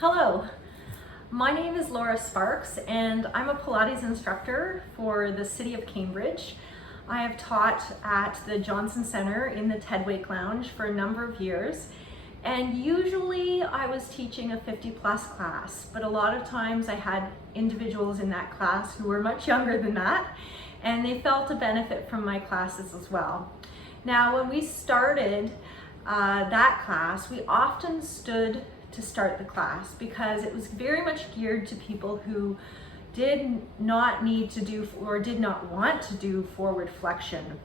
Hello, my name is Laura Sparks and I'm a Pilates instructor for the City of Cambridge. I have taught at the Johnson Center in the Ted Wake Lounge for a number of years, and usually I was teaching a 50-plus class, but a lot of times I had individuals in that class who were much younger than that, and they felt a benefit from my classes as well. Now, when we started that class, we often stood to start the class because it was very much geared to people who did not need to do or did not want to do forward flexion.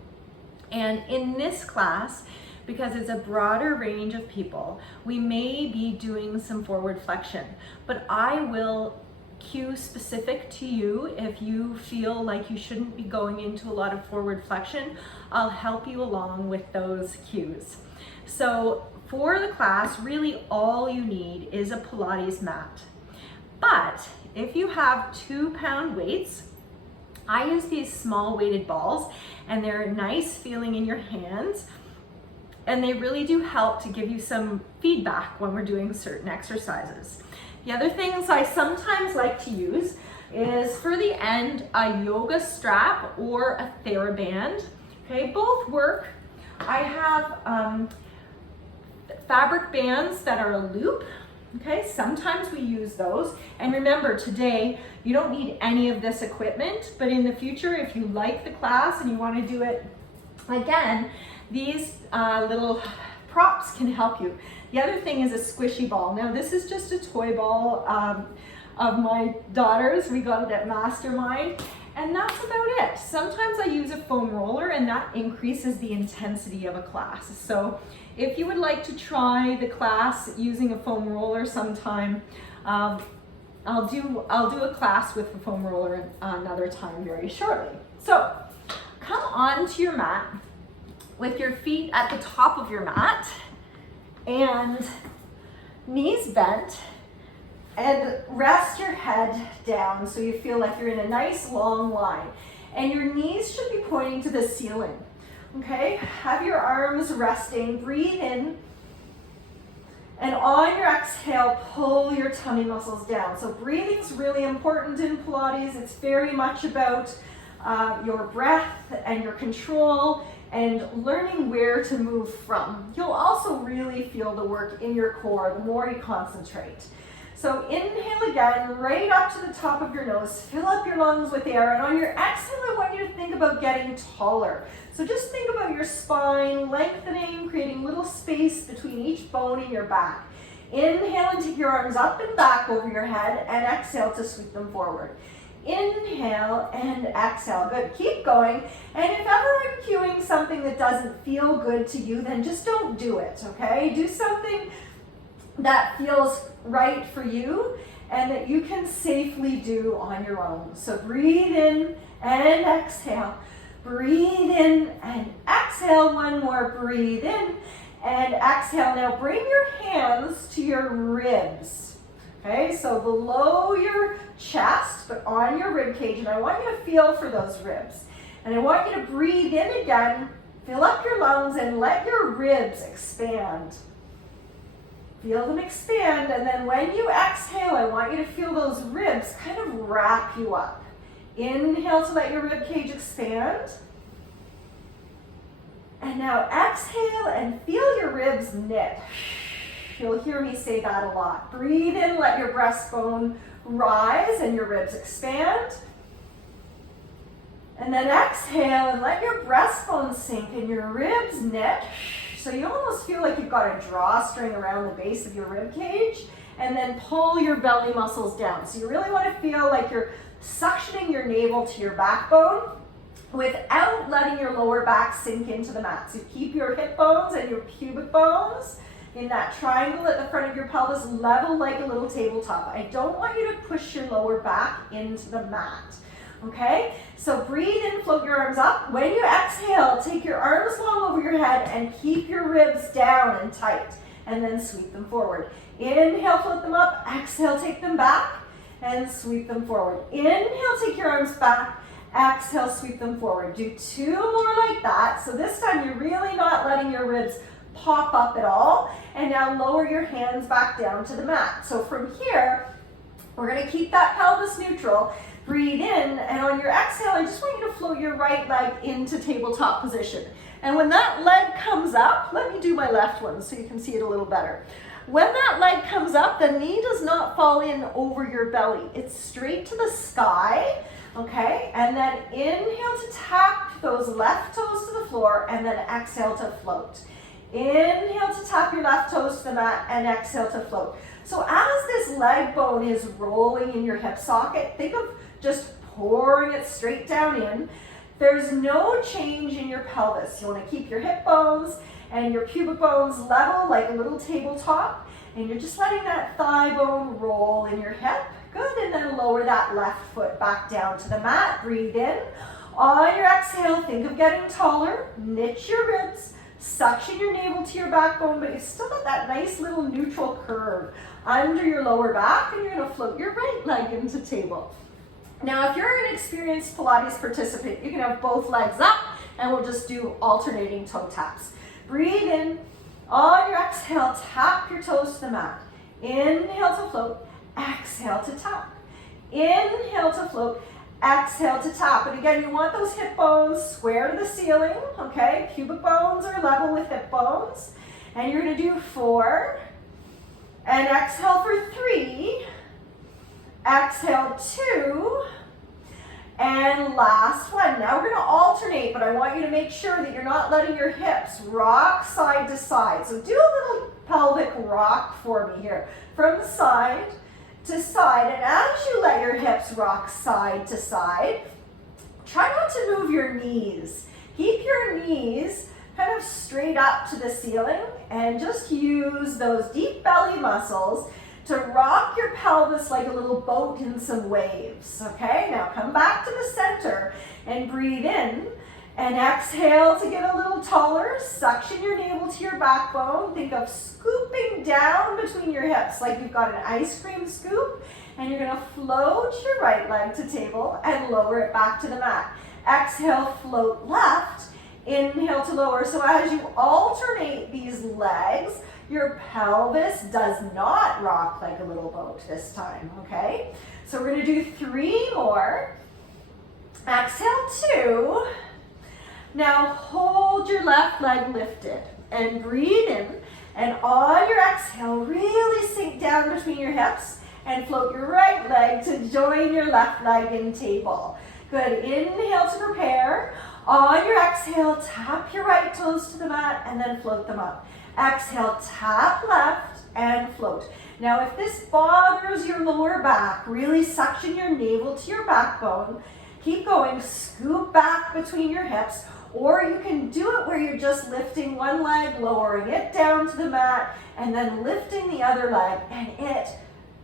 And in this class, because it's a broader range of people, we may be doing some forward flexion, but I will cue specific to you. If you feel like you shouldn't be going into a lot of forward flexion, I'll help you along with those cues. So for the class, really all you need is a Pilates mat. But if you have 2-pound weights, I use these small weighted balls and they're a nice feeling in your hands, and they really do help to give you some feedback when we're doing certain exercises. The other things I sometimes like to use is for the end, a yoga strap or a TheraBand. Okay, both work. I have fabric bands that are a loop. Okay, sometimes we use those. And remember, today, you don't need any of this equipment, but in the future, if you like the class and you want to do it again, these little props can help you. The other thing is a squishy ball. Now, this is just a toy ball of my daughter's. We got it at Mastermind, and that's about it. Sometimes I use a foam roller, and that increases the intensity of a class. So if you would like to try the class using a foam roller sometime, I'll do a class with a foam roller another time very shortly. So come onto your mat with your feet at the top of your mat and knees bent, and rest your head down so you feel like you're in a nice long line, and your knees should be pointing to the ceiling. Okay, have your arms resting, breathe in, and on your exhale, pull your tummy muscles down. So breathing's really important in Pilates. It's very much about your breath and your control and learning where to move from. You'll also really feel the work in your core the more you concentrate. So inhale again, right up to the top of your nose, fill up your lungs with air, and on your exhale, I want you to think about getting taller. So just think about your spine lengthening, creating little space between each bone in your back. Inhale and take your arms up and back over your head, and exhale to sweep them forward. Inhale and exhale. Good. Keep going. And if ever I'm cueing something that doesn't feel good to you, then just don't do it, okay? Do something that feels right for you and that you can safely do on your own. So breathe in and exhale. Breathe in and exhale. One more. Breathe in and exhale. Now bring your hands to your ribs. Okay, so below your chest, but on your rib cage, and I want you to feel for those ribs. And I want you to breathe in again, fill up your lungs, and let your ribs expand. Feel them expand, and then when you exhale, I want you to feel those ribs kind of wrap you up. Inhale to let your rib cage expand. And now exhale and feel your ribs knit. You'll hear me say that a lot. Breathe in, let your breastbone rise and your ribs expand. And then exhale and let your breastbone sink and your ribs knit. So you almost feel like you've got a drawstring around the base of your rib cage, and then pull your belly muscles down. So you really want to feel like you're suctioning your navel to your backbone without letting your lower back sink into the mat. So keep your hip bones and your pubic bones in that triangle at the front of your pelvis level like a little tabletop. I don't want you to push your lower back into the mat. Okay, so breathe in, float your arms up. When you exhale, take your arms long over your head and keep your ribs down and tight, and then sweep them forward. Inhale, float them up. Exhale, take them back and sweep them forward. Inhale, take your arms back. Exhale, sweep them forward. Do 2 more like that. So this time you're really not letting your ribs pop up at all. And now lower your hands back down to the mat. So from here, we're gonna keep that pelvis neutral. Breathe in, and on your exhale, I just want you to float your right leg into tabletop position. And when that leg comes up, let me do my left one so you can see it a little better. When that leg comes up, the knee does not fall in over your belly. It's straight to the sky, okay? And then inhale to tap those left toes to the floor, and then exhale to float. Inhale to tap your left toes to the mat, and exhale to float. So as this leg bone is rolling in your hip socket, think of just pouring it straight down in. There's no change in your pelvis. You want to keep your hip bones and your pubic bones level like a little tabletop, and you're just letting that thigh bone roll in your hip. Good, and then lower that left foot back down to the mat. Breathe in. On your exhale, think of getting taller. Knit your ribs. Suction your navel to your backbone, but you still got that nice little neutral curve under your lower back, and you're going to float your right leg into table. Now, if you're an experienced Pilates participant, you can have both legs up, and we'll just do alternating toe taps. Breathe in. On your exhale, tap your toes to the mat. Inhale to float. Exhale to tap. Inhale to float. Exhale to tap. And again, you want those hip bones square to the ceiling, okay? Pubic bones are level with hip bones. And you're going to do 4. And exhale for 3. Exhale 2. And last one. Now we're going to alternate, but I want you to make sure that you're not letting your hips rock side to side. So do a little pelvic rock for me here. From side to side. And as you let your hips rock side to side, try not to move your knees. Keep your knees kind of straight up to the ceiling, and just use those deep belly muscles to rock your pelvis like a little boat in some waves, okay? Now come back to the center and breathe in, and exhale to get a little taller. Suction your navel to your backbone. Think of scooping down between your hips like you've got an ice cream scoop, and you're gonna float your right leg to table and lower it back to the mat. Exhale, float left. Inhale to lower. So as you alternate these legs, your pelvis does not rock like a little boat this time, okay? So we're gonna do 3 more. Exhale 2. Now hold your left leg lifted and breathe in, and on your exhale, really sink down between your hips and float your right leg to join your left leg in table. Good, inhale to prepare. On your exhale, tap your right toes to the mat and then float them up. Exhale, tap left and float. Now if this bothers your lower back, really suction your navel to your backbone. Keep going, scoop back between your hips, or you can do it where you're just lifting one leg, lowering it down to the mat, and then lifting the other leg, and it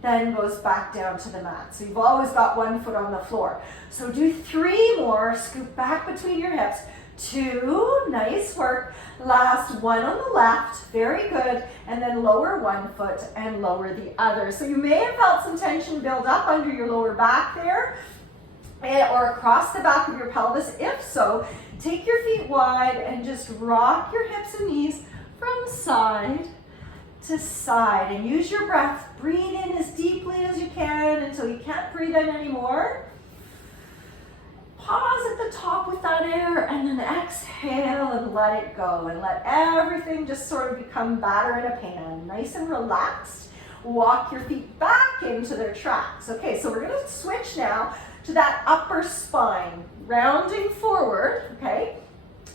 then goes back down to the mat. So you've always got one foot on the floor. So do 3 more, scoop back between your hips. 2, nice work. Last one on the left, very good. And then lower one foot and lower the other. So you may have felt some tension build up under your lower back there, or across the back of your pelvis. If so, take your feet wide and just rock your hips and knees from side to side, and use your breath. Breathe in as deeply as you can until you can't breathe in anymore. Pause at the top with that air, and then exhale and let it go, and let everything just sort of become batter in a pan. Nice and relaxed. Walk your feet back into their tracks. Okay, so we're going to switch now to that upper spine, rounding forward, okay?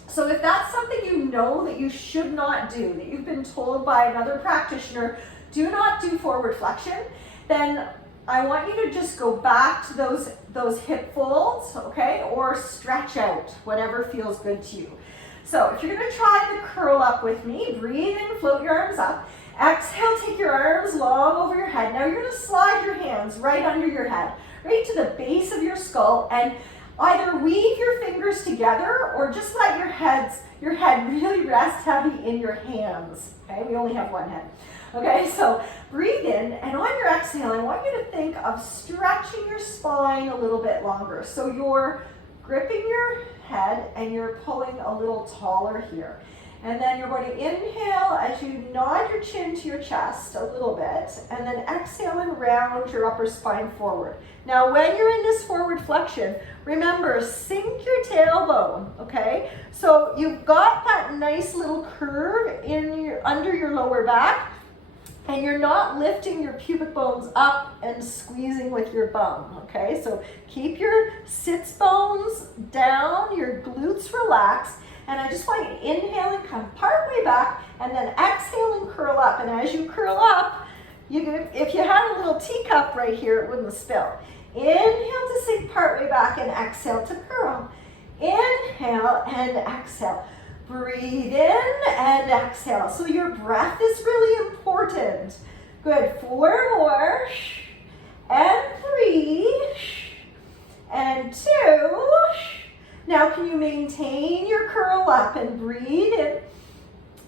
So if that's something you know that you should not do, that you've been told by another practitioner, do not do forward flexion, then I want you to just go back to those hip folds, okay? Or stretch out, whatever feels good to you. So if you're gonna try the curl up with me, breathe in, float your arms up. Exhale, take your arms long over your head. Now you're gonna slide your hands right under your head, right to the base of your skull, and either weave your fingers together or just let your head really rest heavy in your hands, okay? We only have one head. Okay, so breathe in, and on your exhale, I want you to think of stretching your spine a little bit longer. So you're gripping your head and you're pulling a little taller here. And then you're going to inhale as you nod your chin to your chest a little bit, and then exhale and round your upper spine forward. Now, when you're in this forward flexion, remember, sink your tailbone, okay? So you've got that nice little curve under your lower back, and you're not lifting your pubic bones up and squeezing with your bum, okay? So keep your sits bones down, your glutes relaxed, and I just want you to inhale and come part way back, and then exhale and curl up. And as you curl up, if you had a little teacup right here, it wouldn't spill. Inhale to sink part way back and exhale to curl. Inhale and exhale. Breathe in and exhale. So your breath is really important. Good. 4 more. And 3. And 2. Now can you maintain your curl up and breathe in?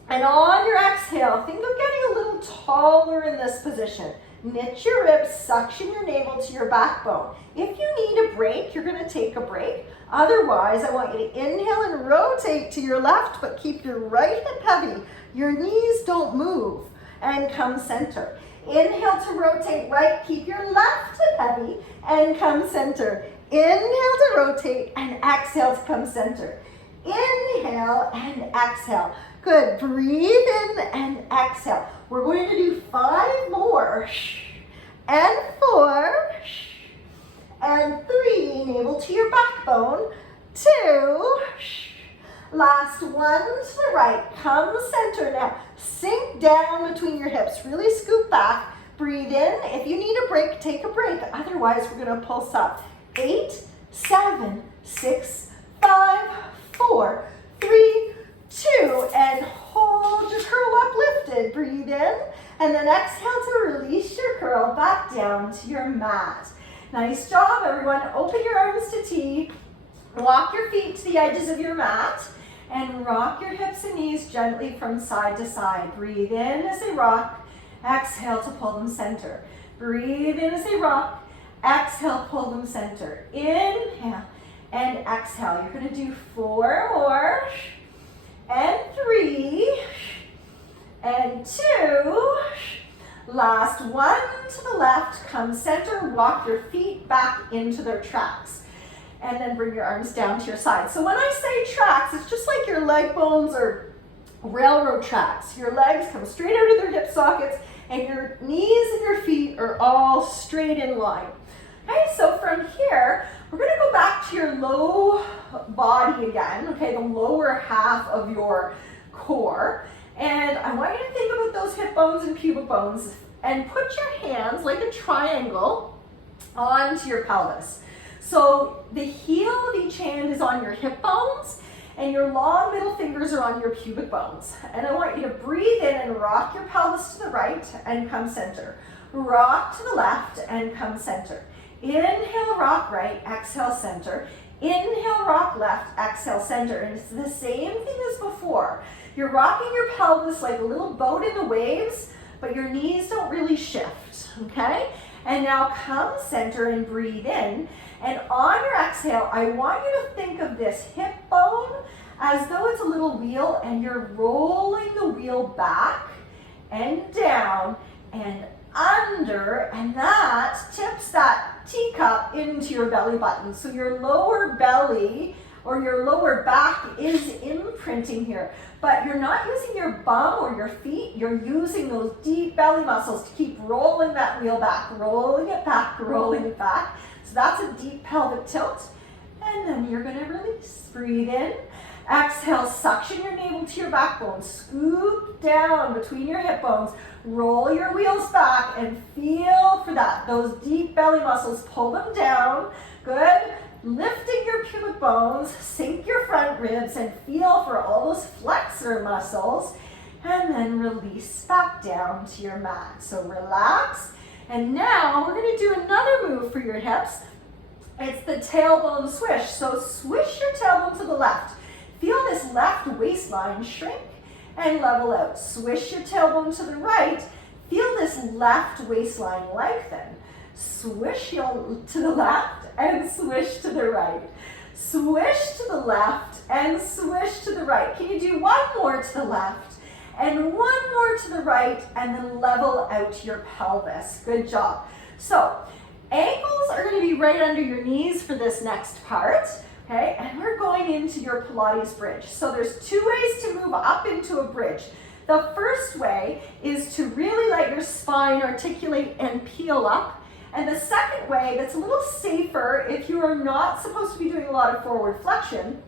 And on your exhale, think of getting a little taller in this position. Knit your ribs, suction your navel to your backbone. If you need a break, you're going to take a break. Otherwise, I want you to inhale and rotate to your left, but keep your right hip heavy. Your knees don't move. And come center. Inhale to rotate right, keep your left hip heavy, and come center. Inhale to rotate and exhale to come center. Inhale and exhale. Good. Breathe in and exhale. We're going to do 5 more. And 4. And 3. Navel to your backbone. 2. Last one to the right. Come center now. Sink down between your hips. Really scoop back. Breathe in. If you need a break, take a break. Otherwise, we're going to pulse up. 8, 7, 6, 5, 4, 3, 2, and hold your curl up lifted. Breathe in, and then exhale to release your curl back down to your mat. Nice job, everyone. Open your arms to T. Walk your feet to the edges of your mat, and rock your hips and knees gently from side to side. Breathe in as they rock. Exhale to pull them center. Breathe in as they rock. Exhale, pull them center. Inhale and exhale. You're going to do 4 more. And 3. And 2. Last one to the left. Come center. Walk your feet back into their tracks. And then bring your arms down to your side. So when I say tracks, it's just like your leg bones are railroad tracks. Your legs come straight out of their hip sockets, and your knees and your feet are all straight in line. Okay, so from here, we're going to go back to your low body again, okay, the lower half of your core. And I want you to think about those hip bones and pubic bones and put your hands like a triangle onto your pelvis. So the heel of each hand is on your hip bones, and your long middle fingers are on your pubic bones. And I want you to breathe in and rock your pelvis to the right and come center. Rock to the left and come center. Inhale, rock right, exhale, center. Inhale, rock left, exhale, center. And it's the same thing as before. You're rocking your pelvis like a little boat in the waves, but your knees don't really shift, okay? And now come center and breathe in. And on your exhale, I want you to think of this hip bone as though it's a little wheel, and you're rolling the wheel back and down and under, and that tips that teacup into your belly button. So your lower belly or your lower back is imprinting here, but you're not using your bum or your feet. You're using those deep belly muscles to keep rolling that wheel back, rolling it back, rolling it back. So that's a deep pelvic tilt. And then you're going to release. Breathe in. Exhale, suction your navel to your backbone. Scoop down between your hip bones. Roll your wheels back and feel for that. Those deep belly muscles, pull them down. Good. Lifting your pubic bones, sink your front ribs, and feel for all those flexor muscles. And then release back down to your mat. So relax. And now we're going to do another move for your hips. It's the tailbone swish. So swish your tailbone to the left. Feel this left waistline shrink and level out. Swish your tailbone to the right. Feel this left waistline lengthen. Swish to the left and swish to the right. Swish to the left and swish to the right. Can you do one more to the left and one more to the right, and then level out your pelvis? Good job. So ankles are going to be right under your knees for this next part. Okay, and we're going into your Pilates bridge. So there's two ways to move up into a bridge. The first way is to really let your spine articulate and peel up. And the second way, that's a little safer if you are not supposed to be doing a lot of forward flexion,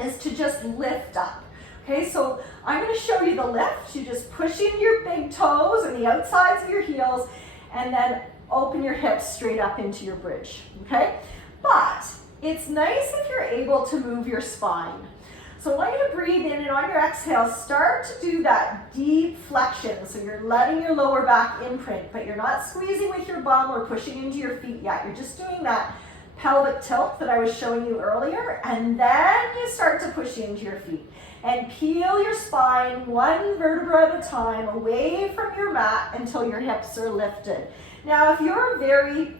is to just lift up. Okay, so I'm going to show you the lift. You just push in your big toes and the outsides of your heels, and then open your hips straight up into your bridge. Okay, but it's nice if you're able to move your spine. So I want you to breathe in, and on your exhale, start to do that deep flexion. So you're letting your lower back imprint, but you're not squeezing with your bum or pushing into your feet yet. You're just doing that pelvic tilt that I was showing you earlier, and then you start to push into your feet. And peel your spine one vertebra at a time away from your mat until your hips are lifted. Now, if you're very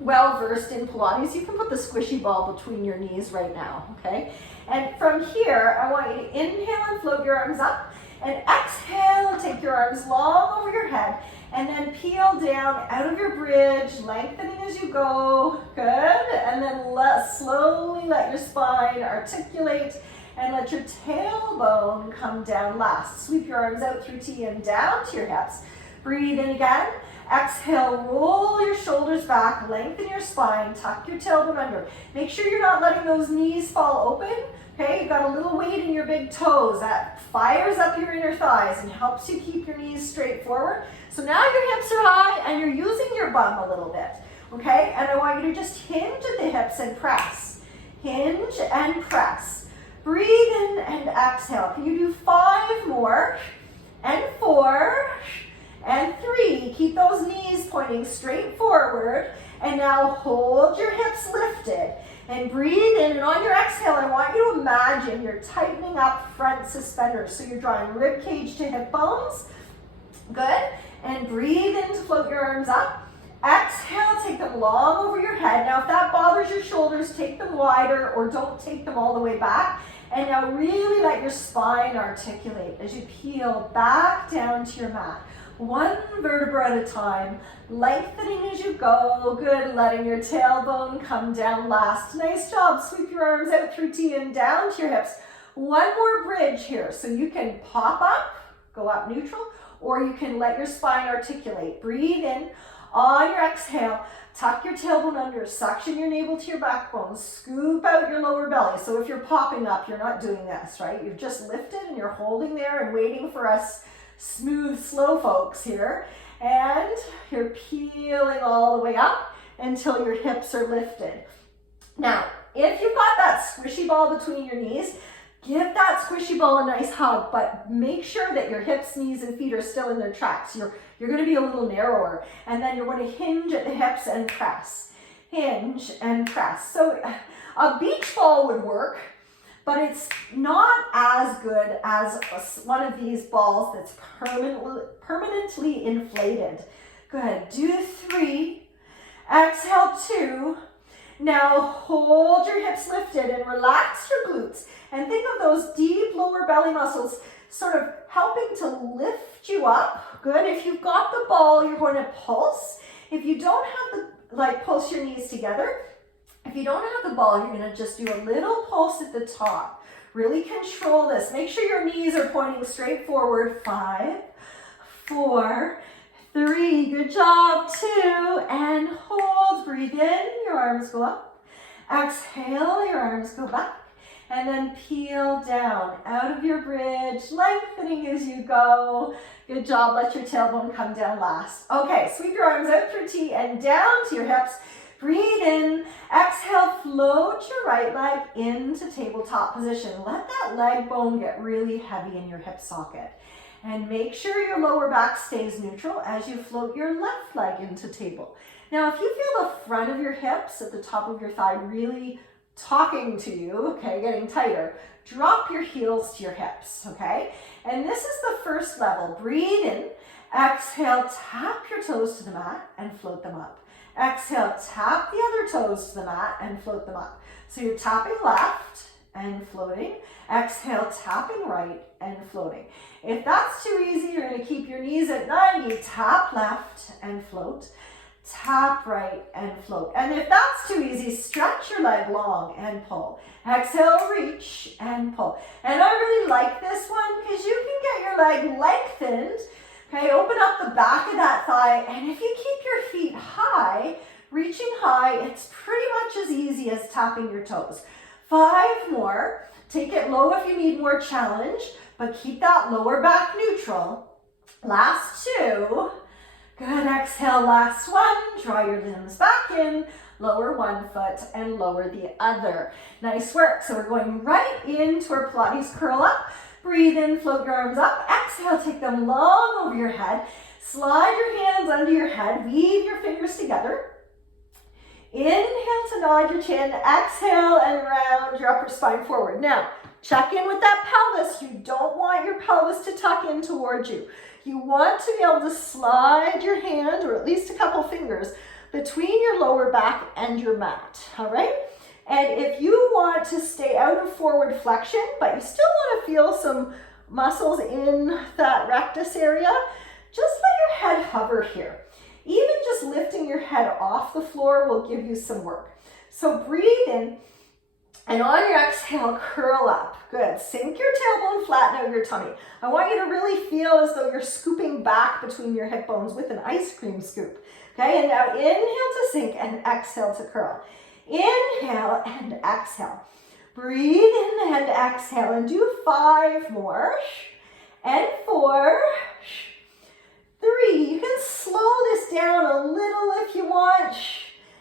well-versed in Pilates, you can put the squishy ball between your knees right now, okay? And from here, I want you to inhale and float your arms up, and exhale, take your arms long over your head, and then peel down out of your bridge, lengthening as you go. Good. And then slowly let your spine articulate, and let your tailbone come down last. Sweep your arms out through T and down to your hips. Breathe in again. Exhale, roll your shoulders back, lengthen your spine, tuck your tailbone under. Make sure you're not letting those knees fall open. Okay, you've got a little weight in your big toes. That fires up your inner thighs and helps you keep your knees straight forward. So now your hips are high and you're using your bum a little bit. Okay, and I want you to just hinge at the hips and press. Hinge and press. Breathe in and exhale. Can you do 5 more? And 4. And 3, keep those knees pointing straight forward. And now hold your hips lifted. And breathe in, and on your exhale, I want you to imagine you're tightening up front suspenders. So you're drawing rib cage to hip bones. Good. And breathe in to float your arms up. Exhale, take them long over your head. Now if that bothers your shoulders, take them wider or don't take them all the way back. And now really let your spine articulate as you peel back down to your mat. 1 vertebra at a time, lengthening as you go. Good, letting your tailbone come down last. Nice job. Sweep your arms out through T and down to your hips. 1 more bridge here. So you can pop up, go up neutral, or you can let your spine articulate. Breathe in. On your exhale, tuck your tailbone under, suction your navel to your backbone, scoop out your lower belly. So if you're popping up, you're not doing this, right? You've just lifted and you're holding there and waiting for us smooth, slow folks here. And you're peeling all the way up until your hips are lifted. Now, if you've got that squishy ball between your knees, give that squishy ball a nice hug, but make sure that your hips, knees, and feet are still in their tracks. You're going to be a little narrower, and then you're going to hinge at the hips and press. Hinge and press. So a beach ball would work, but it's not as good as one of these balls that's permanently inflated. Good. Do 3. Exhale 2. Now hold your hips lifted and relax your glutes. And think of those deep lower belly muscles sort of helping to lift you up. Good. If you've got the ball, you're going to pulse. If you don't have pulse your knees together. If you don't have the ball, you're going to just do a little pulse at the top. Really control this. Make sure your knees are pointing straight forward. 5, 4, 3. Good job. 2. And hold. Breathe in. Your arms go up. Exhale. Your arms go back. And then peel down out of your bridge, lengthening as you go. Good job. Let your tailbone come down last. Okay, sweep your arms out through T and down to your hips. Breathe in. Exhale, float your right leg into tabletop position. Let that leg bone get really heavy in your hip socket. And make sure your lower back stays neutral as you float your left leg into table. Now, if you feel the front of your hips at the top of your thigh really talking to you, okay, getting tighter, drop your heels to your hips, okay? And this is the first level. Breathe in. Exhale, tap your toes to the mat and float them up. Exhale, tap the other toes to the mat and float them up. So you're tapping left and floating. Exhale, tapping right and floating. If that's too easy, you're going to keep your knees at 90. Tap left and float. Tap right and float. And if that's too easy, stretch your leg long and pull. Exhale, reach and pull. And I really like this one because you can get your leg lengthened. Okay, open up the back of that thigh, and if you keep your feet high, reaching high, it's pretty much as easy as tapping your toes. 5 more. Take it low if you need more challenge, but keep that lower back neutral. Last 2. Good, exhale, last 1. Draw your limbs back in, lower one foot and lower the other. Nice work. So we're going right into our Pilates curl up. Breathe in, float your arms up. Exhale, take them long over your head. Slide your hands under your head. Weave your fingers together. Inhale to nod your chin. Exhale and round your upper spine forward. Now, check in with that pelvis. You don't want your pelvis to tuck in towards you. You want to be able to slide your hand, or at least a couple fingers, between your lower back and your mat, all right? And if you want to stay out of forward flexion, but you still want to feel some muscles in that rectus area, just let your head hover here. Even just lifting your head off the floor will give you some work. So breathe in, and on your exhale, curl up. Good. Sink your tailbone, flatten out your tummy. I want you to really feel as though you're scooping back between your hip bones with an ice cream scoop. Okay, and now inhale to sink and exhale to curl. Inhale and exhale. Breathe in and exhale, and do 5 more. And 4, 3. You can slow this down a little if you want.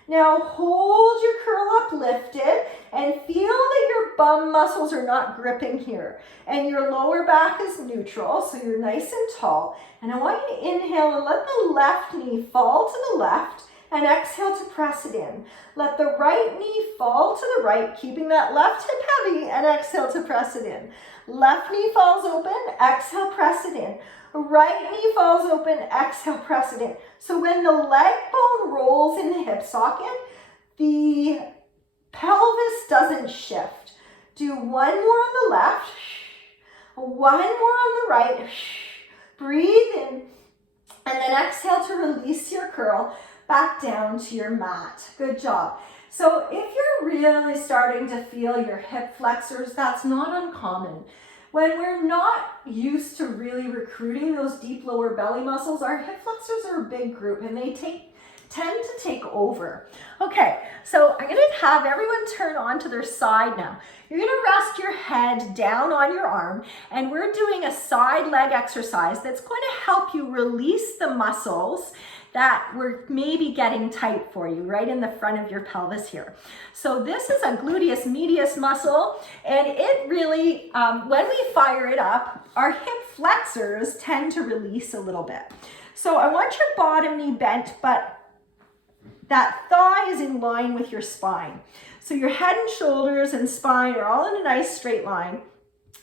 Now hold your curl up lifted and feel that your bum muscles are not gripping here. And your lower back is neutral, so you're nice and tall. And I want you to inhale and let the left knee fall to the left and exhale to press it in. Let the right knee fall to the right, keeping that left hip heavy, and exhale to press it in. Left knee falls open, exhale, press it in. Right knee falls open, exhale, press it in. So when the leg bone rolls in the hip socket, the pelvis doesn't shift. Do 1 more on the left, 1 more on the right. Breathe in, and then exhale to release your curl back down to your mat. Good job. So if you're really starting to feel your hip flexors, that's not uncommon. When we're not used to really recruiting those deep lower belly muscles, our hip flexors are a big group and they tend to take over. Okay, so I'm gonna have everyone turn onto their side now. You're gonna rest your head down on your arm, and we're doing a side leg exercise that's going to help you release the muscles that were maybe getting tight for you right in the front of your pelvis here. So this is a gluteus medius muscle, and it really, when we fire it up, our hip flexors tend to release a little bit. So I want your bottom knee bent, but that thigh is in line with your spine. So your head and shoulders and spine are all in a nice straight line.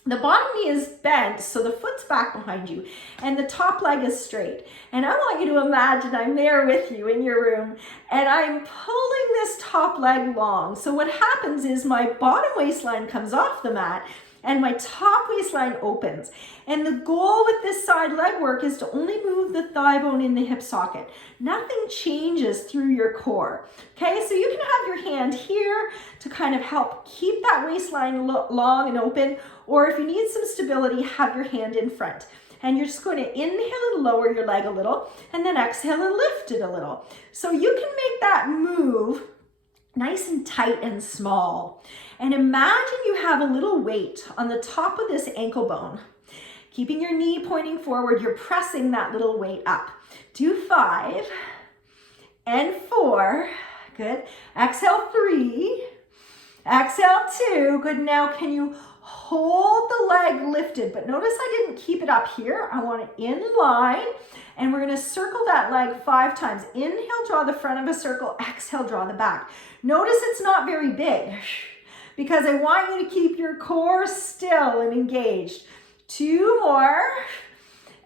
The bottom knee is bent, so the foot's back behind you, and the top leg is straight. And I want you to imagine I'm there with you in your room, and I'm pulling this top leg long. So what happens is my bottom waistline comes off the mat, and my top waistline opens. And the goal with this side leg work is to only move the thigh bone in the hip socket. Nothing changes through your core. Okay, so you can have your hand here to kind of help keep that waistline long and open, or if you need some stability, have your hand in front. And you're just going to inhale and lower your leg a little, and then exhale and lift it a little. So you can make that move nice and tight and small. And imagine you have a little weight on the top of this ankle bone. Keeping your knee pointing forward, you're pressing that little weight up. Do 5 and 4. Good. Exhale 3. Exhale 2. Good. Now can you hold the leg lifted? But notice I didn't keep it up here. I want it in line. And we're going to circle that leg 5 times. Inhale, draw the front of a circle. Exhale, draw the back. Notice it's not very big because I want you to keep your core still and engaged. 2 more.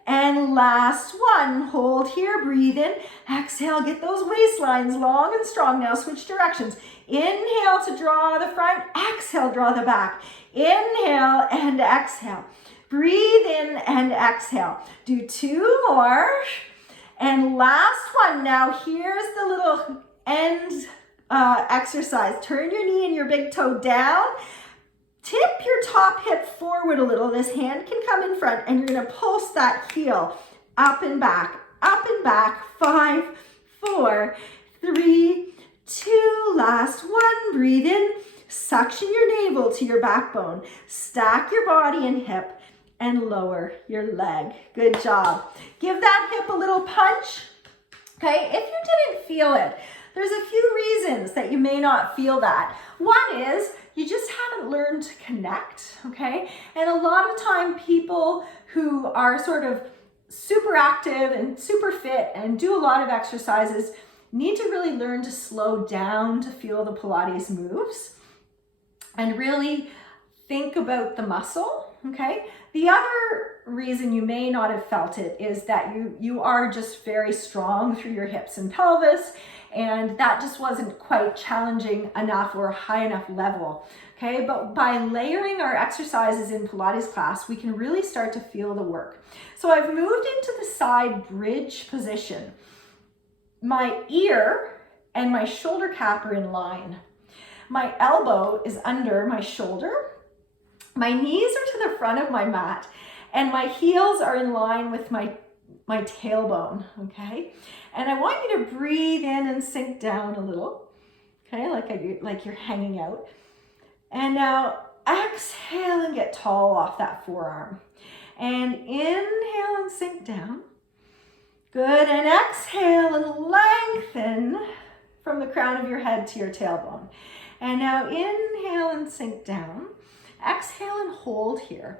And last one, hold here, breathe in. Exhale, get those waistlines long and strong. Now switch directions. Inhale to draw the front, exhale, draw the back. Inhale and exhale. Breathe in and exhale. Do 2 more. And last one. Now here's the little end exercise. Turn your knee and your big toe down. Tip your top hip forward a little. This hand can come in front and you're gonna pulse that heel up and back, 5, 4, 3, 2, last one. Breathe in, suction your navel to your backbone, stack your body and hip, and lower your leg. Good job. Give that hip a little punch. Okay, if you didn't feel it, there's a few reasons that you may not feel that. One is you just haven't learned to connect, okay? And a lot of time people who are sort of super active and super fit and do a lot of exercises need to really learn to slow down to feel the Pilates moves and really think about the muscle, okay? The other reason you may not have felt it is that you are just very strong through your hips and pelvis, and that just wasn't quite challenging enough or high enough level, okay? But by layering our exercises in Pilates class, we can really start to feel the work. So I've moved into the side bridge position. My ear and my shoulder cap are in line. My elbow is under my shoulder. My knees are to the front of my mat, and my heels are in line with my tailbone, okay? And I want you to breathe in and sink down a little, okay? Like you're hanging out. And now exhale and get tall off that forearm. And inhale and sink down. Good, and exhale and lengthen from the crown of your head to your tailbone. And now inhale and sink down. Exhale and hold here.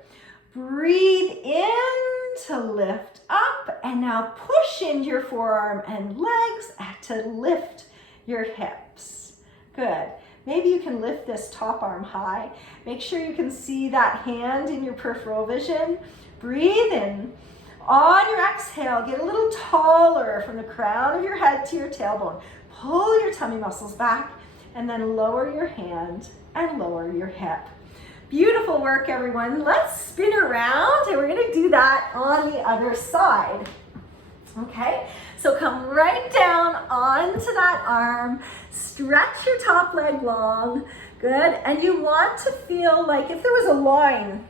Breathe in to lift up, and now push into your forearm and legs to lift your hips. Good. Maybe you can lift this top arm high. Make sure you can see that hand in your peripheral vision. Breathe in. On your exhale, get a little taller from the crown of your head to your tailbone. Pull your tummy muscles back, and then lower your hand and lower your hip. Beautiful work, everyone. Let's spin around, and we're gonna do that on the other side. Okay, so come right down onto that arm, stretch your top leg long, good, and you want to feel like if there was a line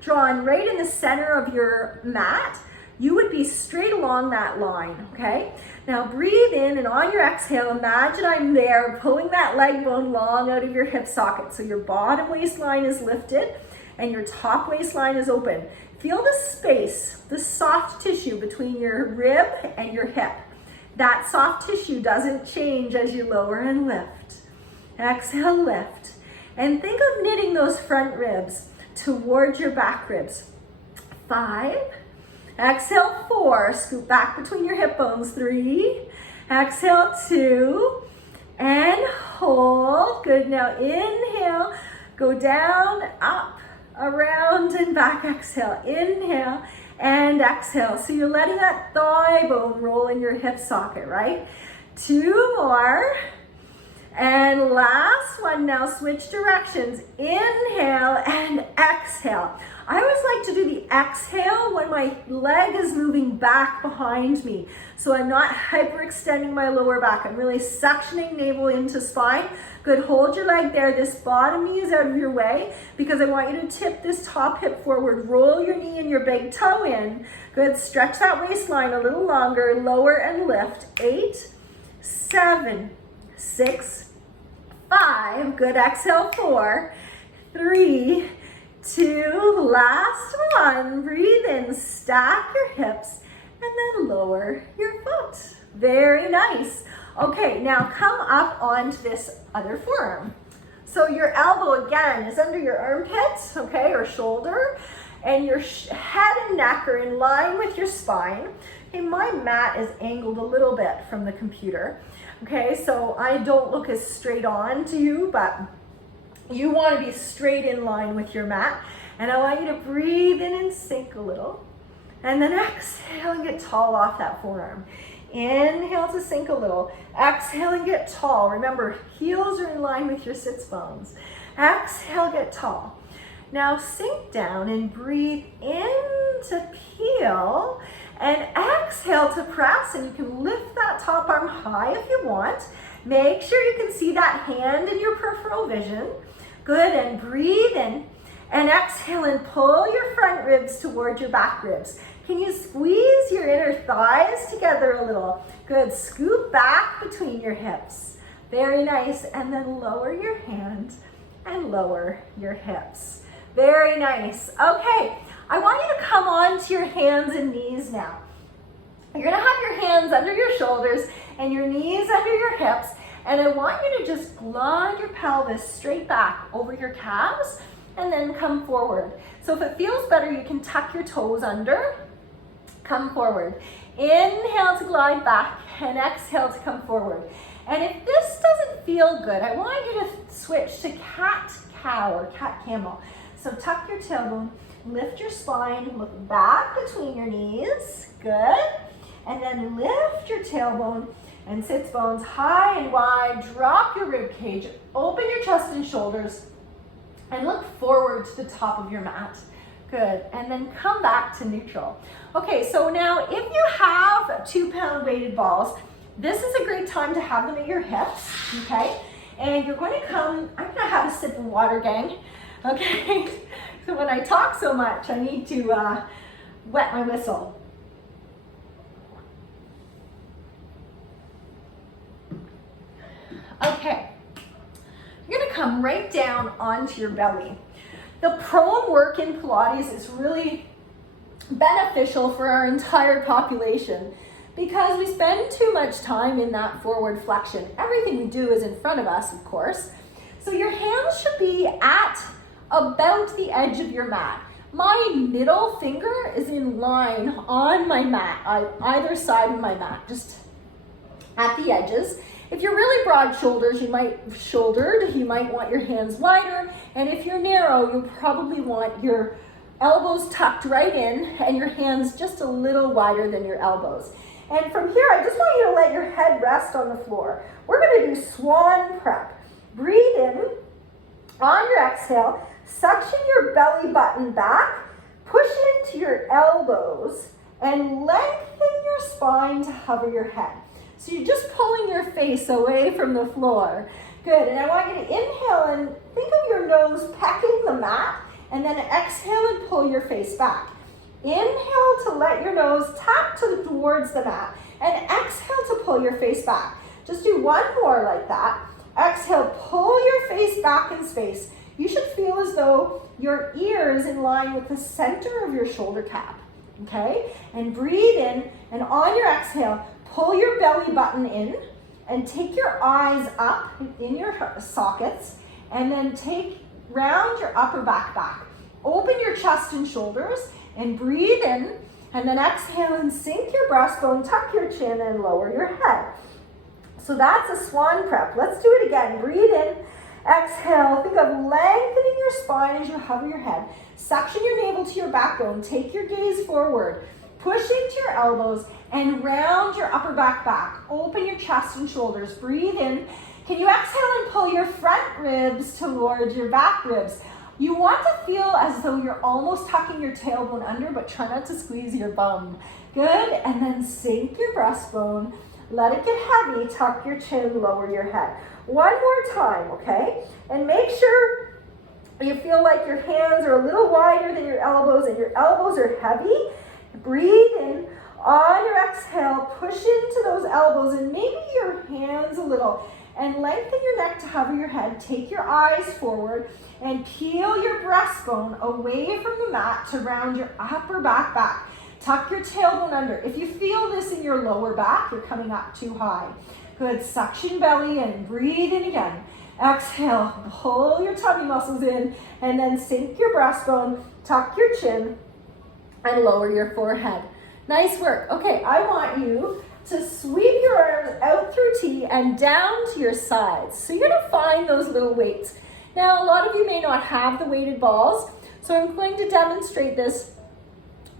drawn right in the center of your mat, you would be straight along that line, okay? Now breathe in, and on your exhale, imagine I'm there pulling that leg bone long out of your hip socket. So your bottom waistline is lifted and your top waistline is open. Feel the space, the soft tissue between your rib and your hip. That soft tissue doesn't change as you lower and lift. Exhale, lift. And think of knitting those front ribs towards your back ribs. 5. Exhale, 4, scoop back between your hip bones. 3, exhale, 2, and hold. Good, now inhale, go down, up, around, and back. Exhale, inhale, and exhale. So you're letting that thigh bone roll in your hip socket, right? 2 more. And last one, now switch directions. Inhale and exhale. I always like to do the exhale when my leg is moving back behind me. So I'm not hyperextending my lower back. I'm really suctioning navel into spine. Good, hold your leg there. This bottom knee is out of your way because I want you to tip this top hip forward. Roll your knee and your big toe in. Good, stretch that waistline a little longer. Lower and lift. 8, 7, 6, 5. Good, exhale, 4, 3, 2, last one. Breathe in, stack your hips, and then lower your foot. Very nice. Okay, now come up onto this other forearm. So your elbow again is under your armpit, okay, or shoulder, and your head and neck are in line with your spine. Okay, my mat is angled a little bit from the computer. Okay, so I don't look as straight on to you, but you want to be straight in line with your mat. And I want you to breathe in and sink a little. And then exhale and get tall off that forearm. Inhale to sink a little. Exhale and get tall. Remember, heels are in line with your sits bones. Exhale, get tall. Now sink down and breathe in to peel. And exhale to press, and you can lift that top arm high if you want. Make sure you can see that hand in your peripheral vision. Good, and breathe in. And exhale and pull your front ribs toward your back ribs. Can you squeeze your inner thighs together a little? Good, scoop back between your hips. Very nice, and then lower your hands and lower your hips. Very nice. Okay, I want you to come onto your hands and knees now. You're gonna have your hands under your shoulders and your knees under your hips, and I want you to just glide your pelvis straight back over your calves and then come forward. So if it feels better, you can tuck your toes under, come forward. Inhale to glide back and exhale to come forward. And if this doesn't feel good, I want you to switch to cat-cow or cat-camel. So tuck your tailbone, lift your spine, look back between your knees, good. And then lift your tailbone and sits bones high and wide, drop your rib cage, open your chest and shoulders, and look forward to the top of your mat. Good, and then come back to neutral. Okay, so now if you have 2-pound weighted balls, this is a great time to have them at your hips, okay? And you're going to come, I'm gonna have a sip of water, gang, okay? So when I talk so much, I need to wet my whistle. Okay, you're gonna come right down onto your belly. The prone work in Pilates is really beneficial for our entire population because we spend too much time in that forward flexion. Everything we do is in front of us, of course. So your hands should be at about the edge of your mat. My middle finger is in line on my mat, either side of my mat, just at the edges. If you're really broad-shouldered, you might want your hands wider, and if you're narrow, you'll probably want your elbows tucked right in and your hands just a little wider than your elbows. And from here, I just want you to let your head rest on the floor. We're gonna do swan prep. Breathe in, on your exhale, suction your belly button back, push into your elbows, and lengthen your spine to hover your head. So you're just pulling your face away from the floor. Good, and I want you to inhale and think of your nose pecking the mat, and then exhale and pull your face back. Inhale to let your nose tap towards the mat, and exhale to pull your face back. Just do one more like that. Exhale, pull your face back in space. You should feel as though your ear is in line with the center of your shoulder cap, okay? And breathe in, and on your exhale, pull your belly button in and take your eyes up in your sockets, and then round your upper back. Open your chest and shoulders and breathe in, and then exhale and sink your breastbone, tuck your chin and lower your head. So that's a swan prep. Let's do it again. Breathe in, exhale, think of lengthening your spine as you hover your head. Suction your navel to your backbone, take your gaze forward, push into your elbows, and round your upper back. Open your chest and shoulders. Breathe in. Can you exhale and pull your front ribs towards your back ribs? You want to feel as though you're almost tucking your tailbone under, but try not to squeeze your bum. Good, and then sink your breastbone. Let it get heavy. Tuck your chin, lower your head. One more time, okay? And make sure you feel like your hands are a little wider than your elbows and your elbows are heavy. Breathe in. On your exhale, push into those elbows and maybe your hands a little, and lengthen your neck to hover your head. Take your eyes forward and peel your breastbone away from the mat to round your upper back. Tuck your tailbone under. If you feel this in your lower back, you're coming up too high. Good, suction belly and breathe in again. Exhale, pull your tummy muscles in, and then sink your breastbone, tuck your chin, and lower your forehead. Nice work. Okay, I want you to sweep your arms out through T and down to your sides. So you're gonna find those little weights. Now, a lot of you may not have the weighted balls, so I'm going to demonstrate this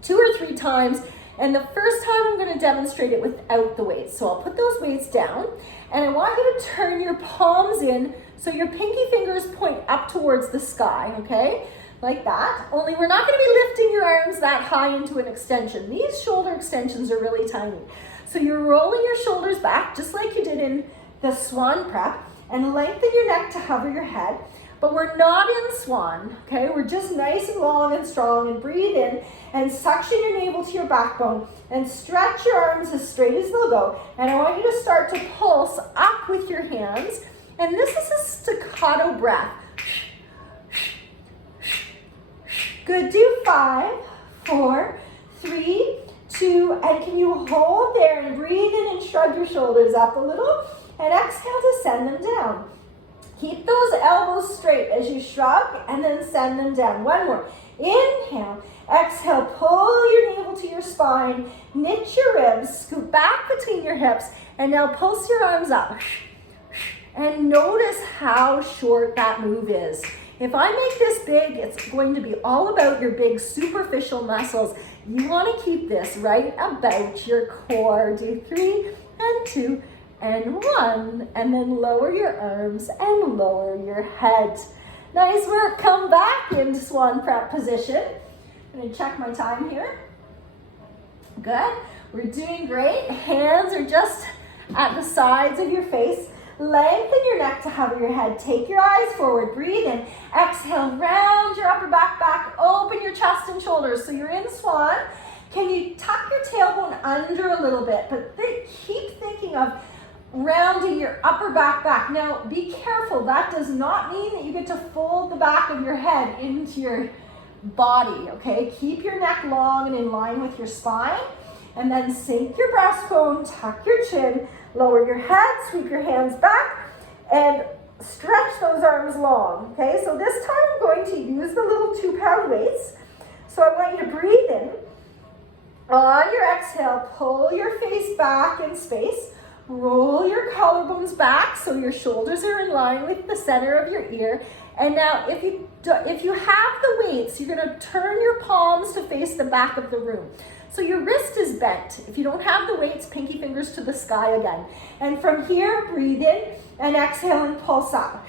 2 or 3 times. And the first time I'm going to demonstrate it without the weights. So I'll put those weights down and I want you to turn your palms in so your pinky fingers point up towards the sky, okay? Like that. Only we're not going to be lifting your arms that high into an extension. These shoulder extensions are really tiny. So you're rolling your shoulders back just like you did in the swan prep and lengthen your neck to hover your head. But we're not in swan, okay? We're just nice and long and strong, and breathe in and suction your navel to your backbone and stretch your arms as straight as they'll go. And I want you to start to pulse up with your hands. And this is a staccato breath. Good, do 5, 4, 3, 2, and can you hold there and breathe in and shrug your shoulders up a little and exhale to send them down. Keep those elbows straight as you shrug and then send them down. One more. Inhale. Exhale. Pull your navel to your spine. Knit your ribs. Scoot back between your hips. And now pulse your arms up. And notice how short that move is. If I make this big, it's going to be all about your big superficial muscles. You want to keep this right about your core. Do 3 and 2. And 1, and then lower your arms and lower your head. Nice work. Come back into swan prep position. I'm going to check my time here. Good. We're doing great. Hands are just at the sides of your face. Lengthen your neck to hover your head. Take your eyes forward. Breathe in. Exhale. Round your upper back. Open your chest and shoulders. So you're in swan. Can you tuck your tailbone under a little bit? But keep thinking of rounding your upper back. Now be careful, that does not mean that you get to fold the back of your head into your body, okay? Keep your neck long and in line with your spine, and then sink your breastbone, tuck your chin, lower your head, sweep your hands back, and stretch those arms long, okay? So this time I'm going to use the little 2-pound weights. So I want you to breathe in. On your exhale, pull your face back in space. Roll your collarbones back so your shoulders are in line with the center of your ear. And now if you have the weights, you're going to turn your palms to face the back of the room. So your wrist is bent. If you don't have the weights, pinky fingers to the sky again. And from here, breathe in and exhale and pulse up.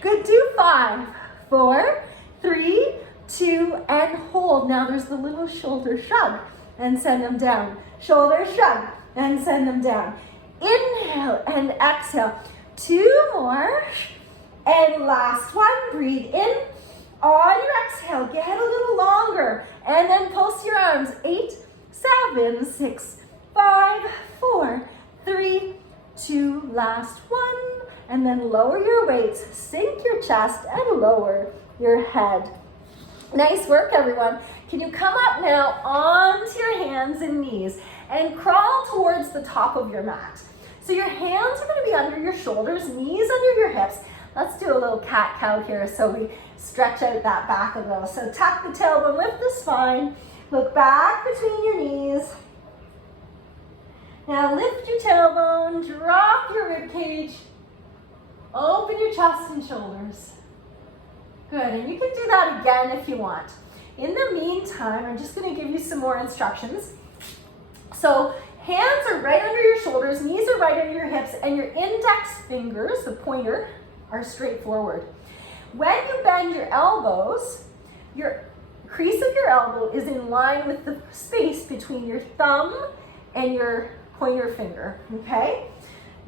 Good, do 5, 4, 3, 2, and hold. Now there's the little shoulder shrug. And send them down. Shoulder shrug and send them down. Inhale and exhale. 2 more. And last one. Breathe in. On your exhale, get a little longer. And then pulse your arms. 8, 7, 6, 5, 4, 3, 2. Last one. And then lower your weights. Sink your chest and lower your head. Nice work, everyone. Can you come up now onto your hands and knees and crawl towards the top of your mat? So your hands are going to be under your shoulders, knees under your hips. Let's do a little cat-cow here so we stretch out that back a little. So tuck the tailbone, lift the spine, look back between your knees. Now lift your tailbone, drop your rib cage, open your chest and shoulders. Good, and you can do that again if you want. In the meantime, I'm just going to give you some more instructions. So hands are right under your shoulders, knees are right under your hips, and your index fingers, the pointer, are straight forward. When you bend your elbows, your crease of your elbow is in line with the space between your thumb and your pointer finger, okay?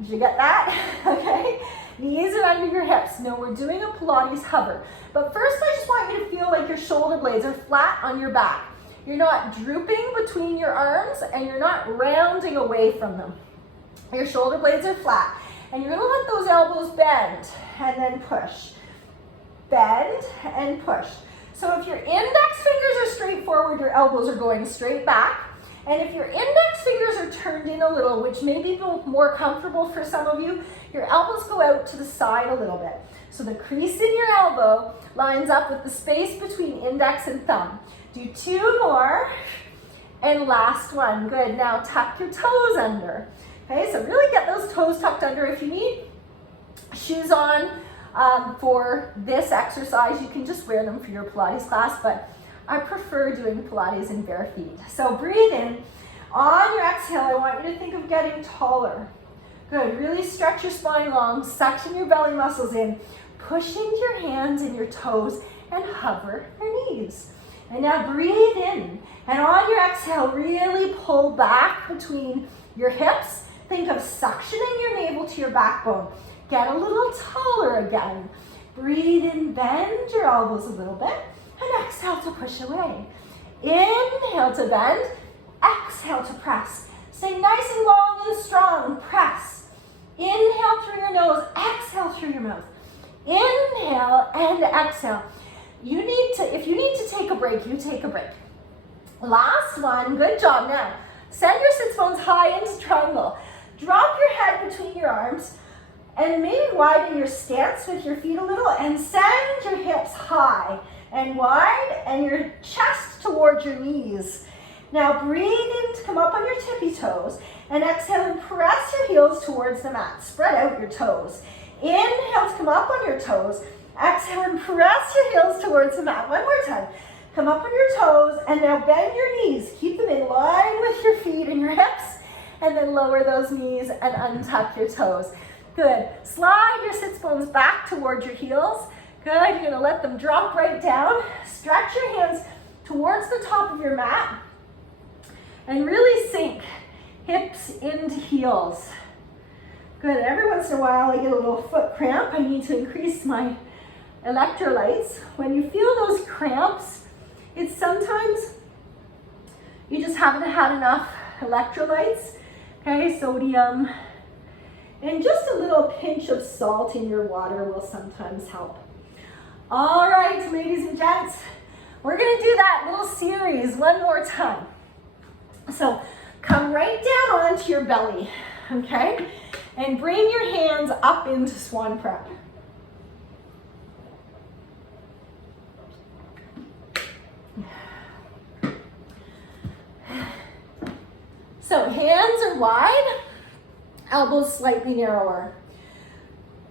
Did you get that? Okay. Knees are under your hips. Now we're doing a Pilates hover. But first I just want you to feel like your shoulder blades are flat on your back. You're not drooping between your arms and you're not rounding away from them. Your shoulder blades are flat. And you're going to let those elbows bend and then push. Bend and push. So if your index fingers are straight forward, your elbows are going straight back. And if your index fingers are turned in a little, which may be more comfortable for some of you, your elbows go out to the side a little bit. So the crease in your elbow lines up with the space between index and thumb. Do 2 more, and last one. Good, now tuck your toes under. Okay, so really get those toes tucked under. If you need shoes on, For this exercise, you can just wear them for your Pilates class, but I prefer doing Pilates in bare feet. So breathe in. On your exhale, I want you to think of getting taller. Good, really stretch your spine long, suction your belly muscles in, push into your hands and your toes, and hover your knees. And now breathe in. And on your exhale, really pull back between your hips. Think of suctioning your navel to your backbone. Get a little taller again. Breathe in, bend your elbows a little bit, and exhale to push away. Inhale to bend, exhale to press. Stay nice and long and strong, press. Inhale through your nose, exhale through your mouth. Inhale and exhale. If you need to take a break, you take a break. Last one, good job. Now, send your sits bones high into triangle. Drop your head between your arms and maybe widen your stance with your feet a little and send your hips high and wide and your chest towards your knees. Now breathe in to come up on your tippy toes and exhale and press your heels towards the mat. Spread out your toes. Inhale to come up on your toes. Exhale and press your heels towards the mat. One more time. Come up on your toes and now bend your knees. Keep them in line with your feet and your hips and then lower those knees and untuck your toes. Good. Slide your sits bones back towards your heels. Good. You're going to let them drop right down. Stretch your hands towards the top of your mat and really sink hips into heels. Good. Every once in a while I get a little foot cramp. I need to increase my electrolytes. When you feel those cramps, it's sometimes you just haven't had enough electrolytes. Okay, sodium. And just a little pinch of salt in your water will sometimes help. All right, ladies and gents, we're gonna do that little series one more time. So come right down onto your belly, okay? And bring your hands up into swan prep. So hands are wide, elbows slightly narrower.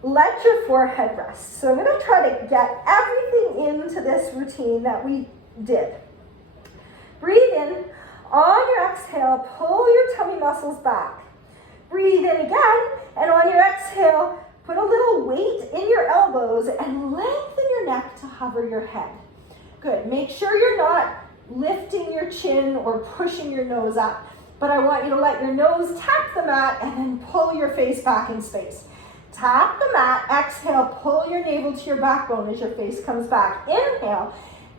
Let your forehead rest. So I'm going to try to get everything into this routine that we did. Breathe in. On your exhale, pull your tummy muscles back. Breathe in again, and on your exhale, put a little weight in your elbows and lengthen your neck to hover your head. Good. Make sure you're not lifting your chin or pushing your nose up. But I want you to let your nose tap the mat and then pull your face back in space. Tap the mat, exhale, pull your navel to your backbone as your face comes back. Inhale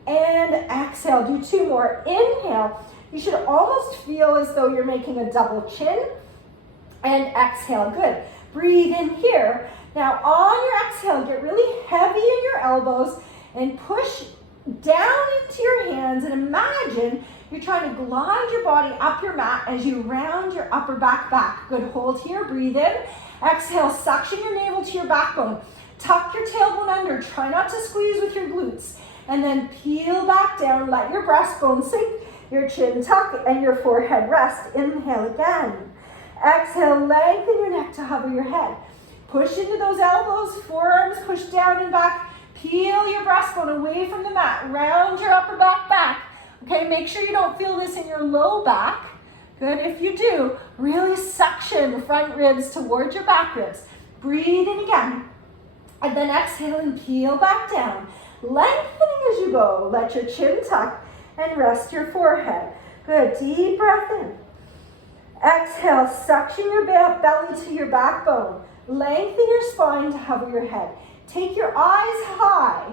and exhale. Do two more. Inhale. You should almost feel as though you're making a double chin. And exhale. Good. Breathe in here. Now on your exhale, get really heavy in your elbows and push down into your hands and imagine you're trying to glide your body up your mat as you round your upper back. Good, hold here, breathe in. Exhale, suction your navel to your backbone. Tuck your tailbone under, try not to squeeze with your glutes. And then peel back down, let your breastbone sink, your chin tuck, and your forehead rest. Inhale again. Exhale, lengthen your neck to hover your head. Push into those elbows, forearms push down and back. Peel your breastbone away from the mat, round your upper back. Okay, make sure you don't feel this in your low back. Good, if you do, really suction the front ribs towards your back ribs. Breathe in again. And then exhale and peel back down. Lengthening as you go. Let your chin tuck and rest your forehead. Good, deep breath in. Exhale, suction your belly to your backbone. Lengthen your spine to hover your head. Take your eyes high.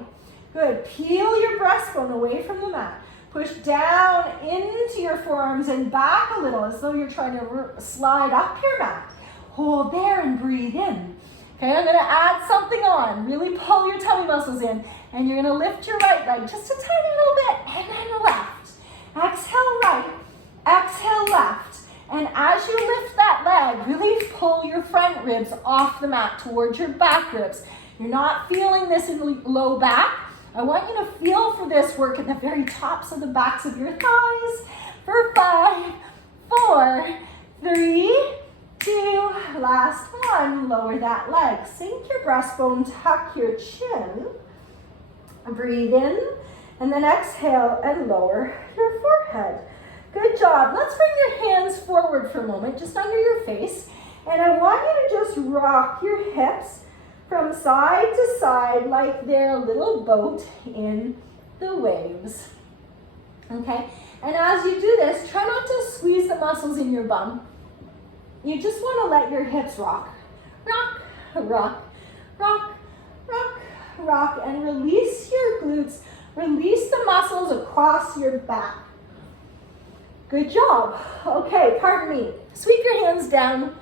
Good, peel your breastbone away from the mat. Push down into your forearms and back a little as though you're trying to slide up your mat. Hold there and breathe in. Okay, I'm going to add something on. Really pull your tummy muscles in. And you're going to lift your right leg just a tiny little bit. And then left. Exhale right. Exhale left. And as you lift that leg, really pull your front ribs off the mat towards your back ribs. You're not feeling this in the low back. I want you to feel for this work at the very tops of the backs of your thighs. For 5, 4, 3, 2, last one. time, lower that leg. Sink your breastbone, tuck your chin. Breathe in, and then exhale and lower your forehead. Good job. Let's bring your hands forward for a moment, just under your face. And I want you to just rock your hips from side to side like they're a little boat in the waves. Okay? And as you do this, try not to squeeze the muscles in your bum. You just want to let your hips rock. Rock, rock, rock, rock, rock, and release your glutes. Release the muscles across your back. Good job. Okay, pardon me. Sweep your hands down.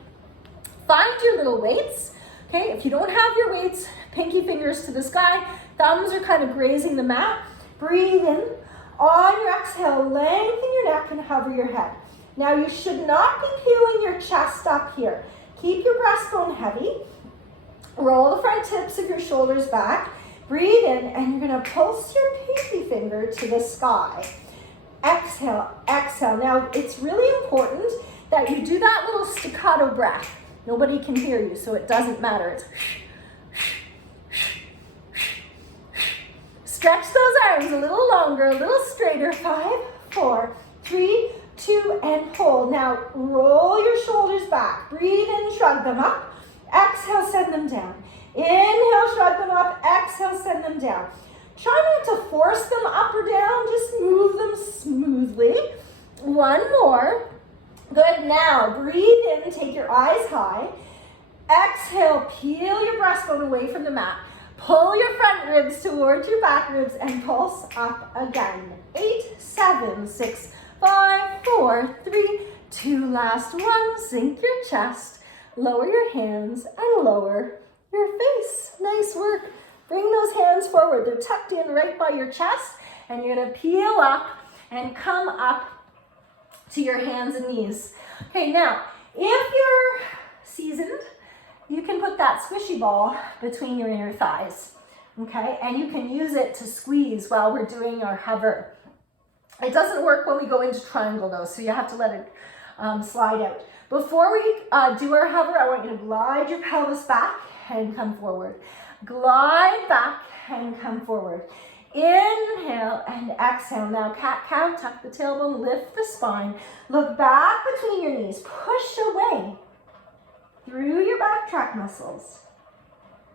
Find your little weights. Okay, if you don't have your weights, pinky fingers to the sky, thumbs are kind of grazing the mat. Breathe in. On your exhale, lengthen your neck and hover your head. Now you should not be peeling your chest up here. Keep your breastbone heavy. Roll the front tips of your shoulders back. Breathe in, and you're gonna pulse your pinky finger to the sky. Exhale, exhale. Now it's really important that you do that little staccato breath. Nobody can hear you, so it doesn't matter. It's stretch those arms a little longer, a little straighter. 5, 4, 3, 2, and pull. Now roll your shoulders back. Breathe in, shrug them up. Exhale, send them down. Inhale, shrug them up. Exhale, send them down. Try not to force them up or down. Just move them smoothly. One more. Good. Now breathe in. Take your eyes high. Exhale, peel your breastbone away from the mat. Pull your front ribs towards your back ribs and pulse up again. 8, 7, 6, 5, 4, 3, 2. Last one. Sink your chest. Lower your hands and lower your face. Nice work. Bring those hands forward. They're tucked in right by your chest, and you're gonna peel up and come up to your hands and knees. Okay, now, if you're seasoned, you can put that squishy ball between your inner thighs, okay? And you can use it to squeeze while we're doing our hover. It doesn't work when we go into triangle though, so you have to let it slide out. Before we do our hover, I want you to glide your pelvis back and come forward. Glide back and come forward. Inhale and exhale. Now cat-cow, tuck the tailbone, lift the spine. Look back between your knees. Push away through your back track muscles.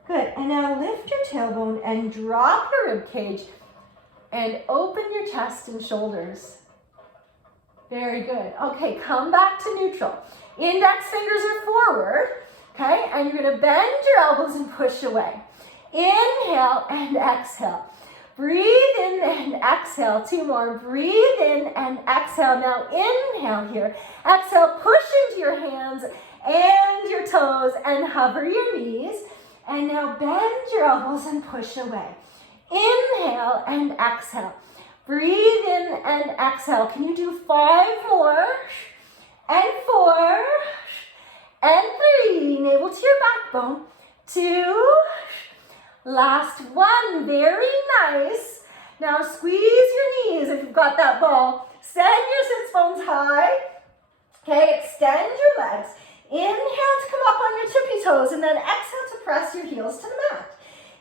Good. And now lift your tailbone and drop your rib cage and open your chest and shoulders. Very good. Okay, come back to neutral. Index fingers are forward. Okay, and you're gonna bend your elbows and push away. Inhale and exhale. Breathe in and exhale. 2 more. Breathe in and exhale. Now inhale here. Exhale, push into your hands and your toes and hover your knees. And now bend your elbows and push away. Inhale and exhale. Breathe in and exhale. Can you do 5 more? And 4. And 3. Navel to your backbone. 2. Last one. Very nice. Now squeeze your knees if you've got that ball. Send your sits bones high. Okay, extend your legs. Inhale to come up on your tippy toes, and then exhale to press your heels to the mat.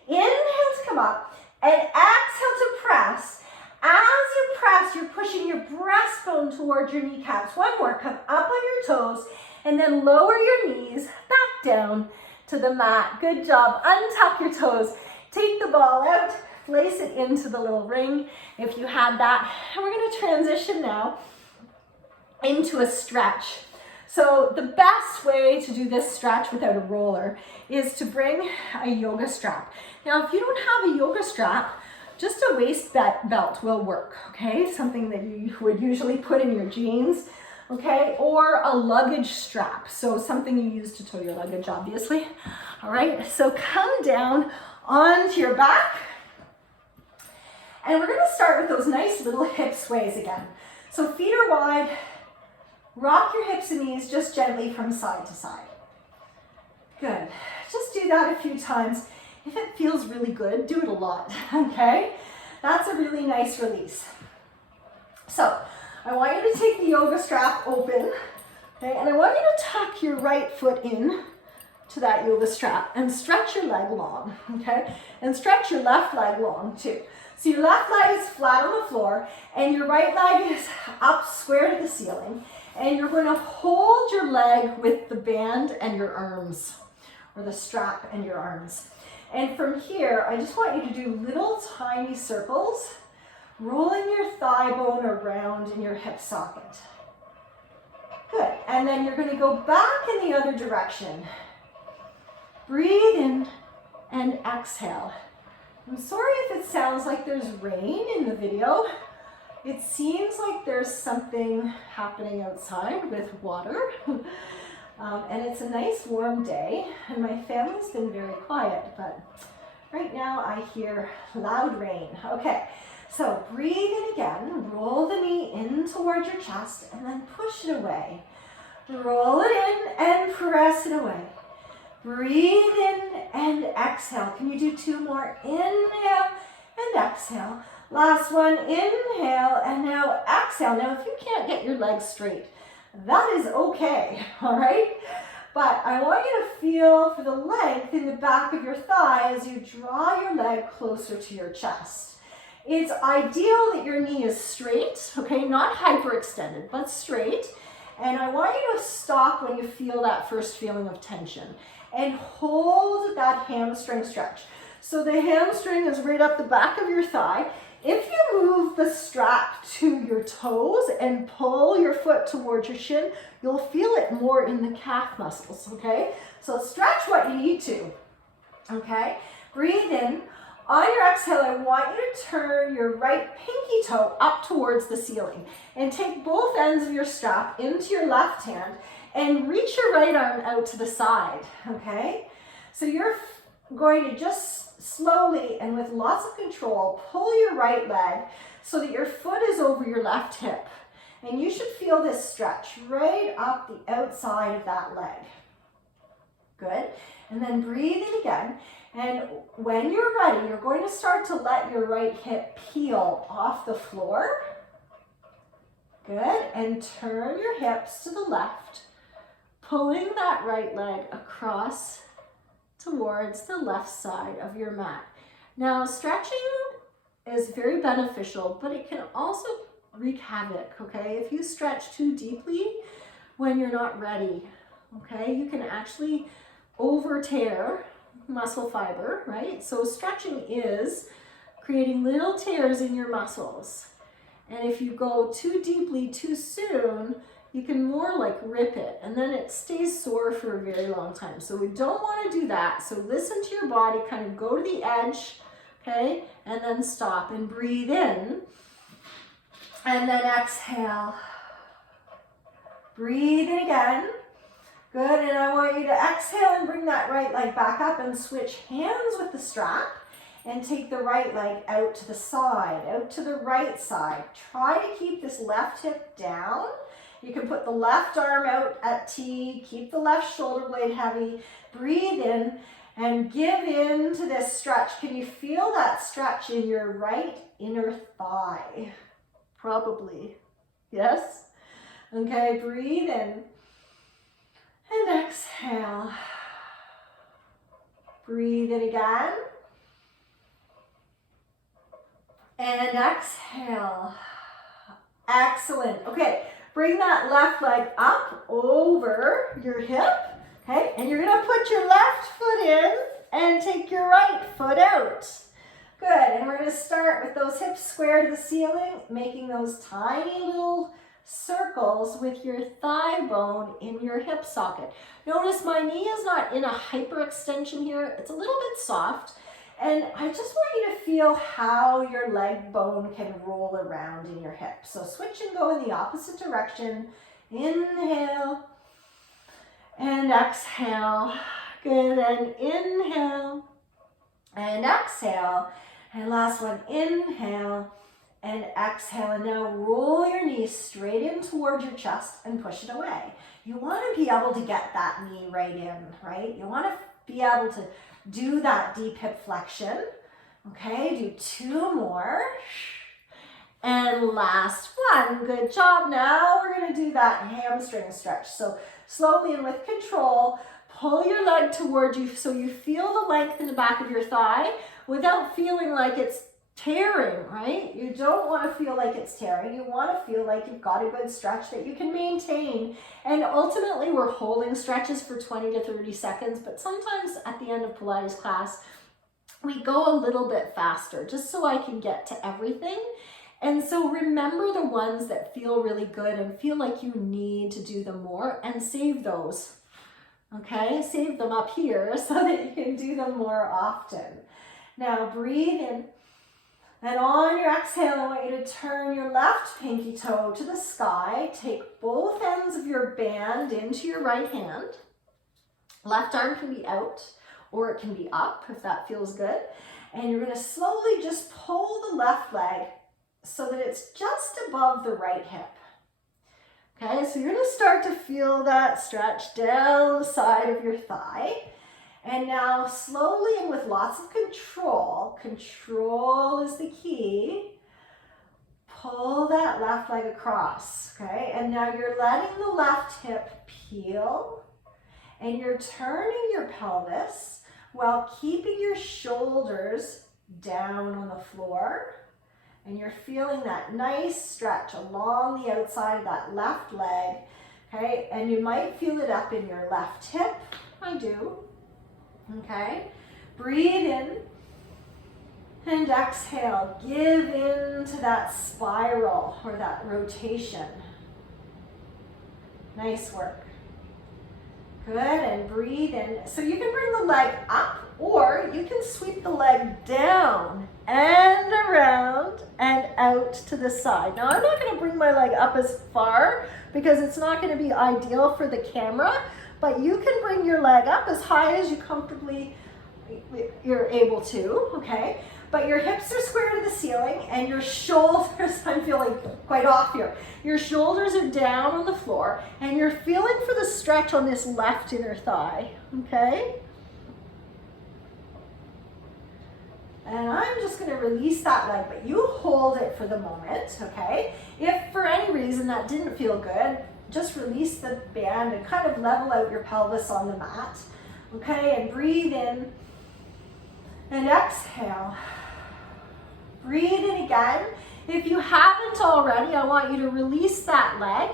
Inhale to come up, and exhale to press. As you press, you're pushing your breastbone towards your kneecaps. One more. Come up on your toes, and then lower your knees back down to the mat. Good job. Untuck your toes. Take the ball out. Place it into the little ring if you had that. And we're going to transition now into a stretch. So the best way to do this stretch without a roller is to bring a yoga strap. Now, if you don't have a yoga strap, just a waist belt will work, okay? Something that you would usually put in your jeans, okay? Or a luggage strap, so something you use to tow your luggage, obviously. All right, so come down onto your back. And we're gonna start with those nice little hip sways again. So feet are wide. Rock your hips and knees just gently from side to side. Good. Just do that a few times. If it feels really good, do it a lot, okay? That's a really nice release. So, I want you to take the yoga strap open, okay? And I want you to tuck your right foot in to that yoga strap and stretch your leg long, okay? And stretch your left leg long too. So your left leg is flat on the floor and your right leg is up square to the ceiling. And you're going to hold your leg with the band and your arms, or the strap and your arms. And from here, I just want you to do little tiny circles, rolling your thigh bone around in your hip socket. Good. And then you're going to go back in the other direction. Breathe in and exhale. I'm sorry if it sounds like there's rain in the video. It seems like there's something happening outside with water. And it's a nice warm day, and my family's been very quiet, but right now I hear loud rain. Okay, so breathe in again, roll the knee in towards your chest, and then push it away. Roll it in and press it away. Breathe in and exhale. Can you do two more? Inhale and exhale. Last one, inhale, and now exhale. Now, if you can't get your legs straight, that is okay, all right? But I want you to feel for the length in the back of your thigh as you draw your leg closer to your chest. It's ideal that your knee is straight, okay? Not hyperextended, but straight. And I want you to stop when you feel that first feeling of tension and hold that hamstring stretch. So the hamstring is right up the back of your thigh. If you move the strap to your toes and pull your foot towards your shin, you'll feel it more in the calf muscles, okay? So stretch what you need to, okay? Breathe in. On your exhale, I want you to turn your right pinky toe up towards the ceiling and take both ends of your strap into your left hand and reach your right arm out to the side, okay? So you're going to just slowly and with lots of control pull your right leg so that your foot is over your left hip. And you should feel this stretch right up the outside of that leg. Good. And then breathe in again. And when you're ready, you're going to start to let your right hip peel off the floor. Good. And turn your hips to the left, pulling that right leg across towards the left side of your mat. Now, stretching is very beneficial, but it can also wreak havoc, okay? If you stretch too deeply when you're not ready, okay, you can actually over tear muscle fiber, right? So stretching is creating little tears in your muscles. And if you go too deeply too soon, you can more like rip it, and then it stays sore for a very long time. So we don't want to do that. So listen to your body, kind of go to the edge, okay? And then stop and breathe in. And then exhale. Breathe in again. Good, and I want you to exhale and bring that right leg back up and switch hands with the strap and take the right leg out to the side, out to the right side. Try to keep this left hip down. You can put the left arm out at T, keep the left shoulder blade heavy, breathe in and give in to this stretch. Can you feel that stretch in your right inner thigh? Probably, yes? Okay, breathe in and exhale. Breathe in again and exhale. Excellent, okay. Bring that left leg up over your hip, okay? And you're gonna put your left foot in and take your right foot out. Good, and we're gonna start with those hips square to the ceiling, making those tiny little circles with your thigh bone in your hip socket. Notice my knee is not in a hyperextension here. It's a little bit soft. And I just want you to feel how your leg bone can roll around in your hip. So switch and go in the opposite direction. Inhale and exhale. Good, and inhale and exhale. And last one, inhale and exhale. And now roll your knees straight in towards your chest and push it away. You want to be able to get that knee right in, right? You want to be able to do that deep hip flexion. Okay, do two more. And last one, good job. Now we're gonna do that hamstring stretch. So slowly and with control, pull your leg toward you so you feel the length in the back of your thigh without feeling like it's tearing, right? You don't want to feel like it's tearing. You want to feel like you've got a good stretch that you can maintain. And ultimately, we're holding stretches for 20 to 30 seconds, but sometimes at the end of Pilates class, we go a little bit faster just so I can get to everything. And so remember the ones that feel really good and feel like you need to do them more, and save those. Okay, save them up here so that you can do them more often. Now breathe in, and on your exhale, I want you to turn your left pinky toe to the sky. Take both ends of your band into your right hand. Left arm can be out or it can be up if that feels good. And you're going to slowly just pull the left leg so that it's just above the right hip. Okay, so you're going to start to feel that stretch down the side of your thigh. And now slowly and with lots of control is the key, pull that left leg across, okay? And now you're letting the left hip peel, and you're turning your pelvis while keeping your shoulders down on the floor. And you're feeling that nice stretch along the outside of that left leg, okay? And you might feel it up in your left hip. I do. Okay, breathe in and exhale. Give in to that spiral or that rotation. Nice work. Good, and breathe in. So you can bring the leg up, or you can sweep the leg down and around and out to the side. Now I'm not going to bring my leg up as far because it's not going to be ideal for the camera, but you can bring your leg up as high as you're able to, okay? But your hips are square to the ceiling and your shoulders, I'm feeling quite off here. Your shoulders are down on the floor and you're feeling for the stretch on this left inner thigh, okay? And I'm just going to release that leg, but you hold it for the moment, okay? If for any reason that didn't feel good, just release the band and kind of level out your pelvis on the mat, okay? And breathe in and exhale. Breathe in again. If you haven't already, I want you to release that leg,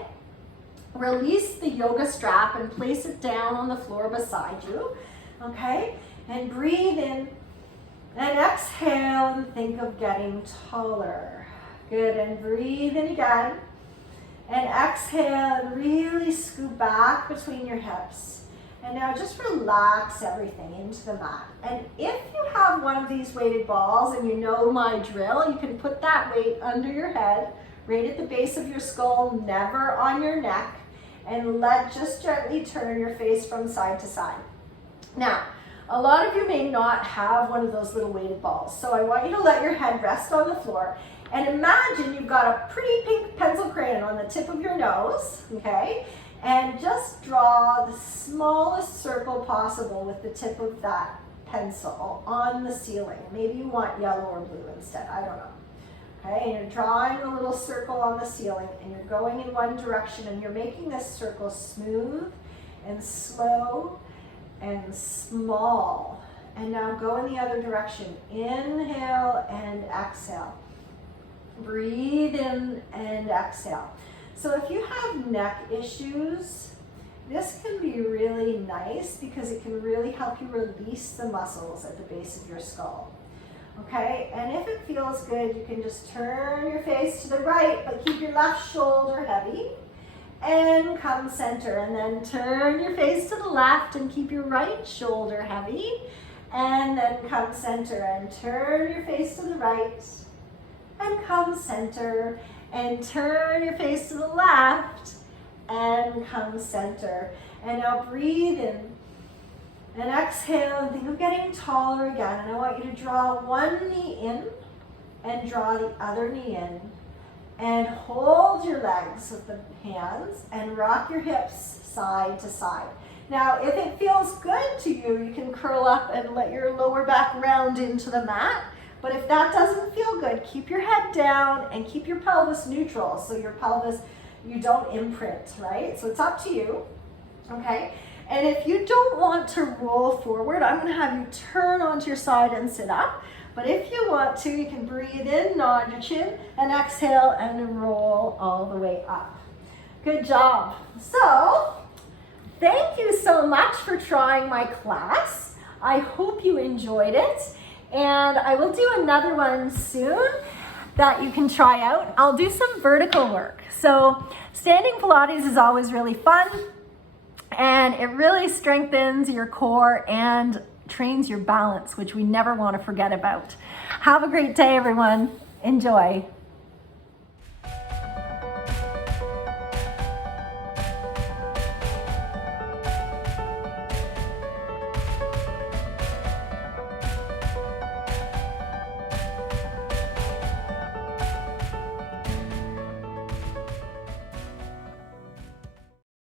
release the yoga strap and place it down on the floor beside you, okay? And breathe in and exhale and think of getting taller. Good, and breathe in again. And exhale and really scoop back between your hips. And now just relax everything into the mat. And if you have one of these weighted balls and you know my drill, you can put that weight under your head, right at the base of your skull, never on your neck, and just gently turn your face from side to side. Now, a lot of you may not have one of those little weighted balls, so I want you to let your head rest on the floor. And imagine you've got a pretty pink pencil crayon on the tip of your nose, okay? And just draw the smallest circle possible with the tip of that pencil on the ceiling. Maybe you want yellow or blue instead, I don't know. Okay, and you're drawing a little circle on the ceiling and you're going in one direction and you're making this circle smooth and slow and small. And now go in the other direction. Inhale and exhale. Breathe in and exhale. So if you have neck issues, this can be really nice because it can really help you release the muscles at the base of your skull. Okay, and if it feels good, you can just turn your face to the right, but keep your left shoulder heavy and come center. And then turn your face to the left and keep your right shoulder heavy. And then come center and turn your face to the right and come center. And turn your face to the left and come center. And now breathe in and exhale and think of getting taller again. And I want you to draw one knee in and draw the other knee in. And hold your legs with the hands and rock your hips side to side. Now, if it feels good to you, you can curl up and let your lower back round into the mat. But if that doesn't feel good, keep your head down and keep your pelvis neutral. So your pelvis, you don't imprint, right? So it's up to you, okay? And if you don't want to roll forward, I'm going to have you turn onto your side and sit up. But if you want to, you can breathe in, nod your chin, and exhale and roll all the way up. Good job. So, thank you so much for trying my class. I hope you enjoyed it. And I will do another one soon that you can try out. I'll do some vertical work. So, standing Pilates is always really fun. And it really strengthens your core and trains your balance, which we never want to forget about. Have a great day, everyone. Enjoy.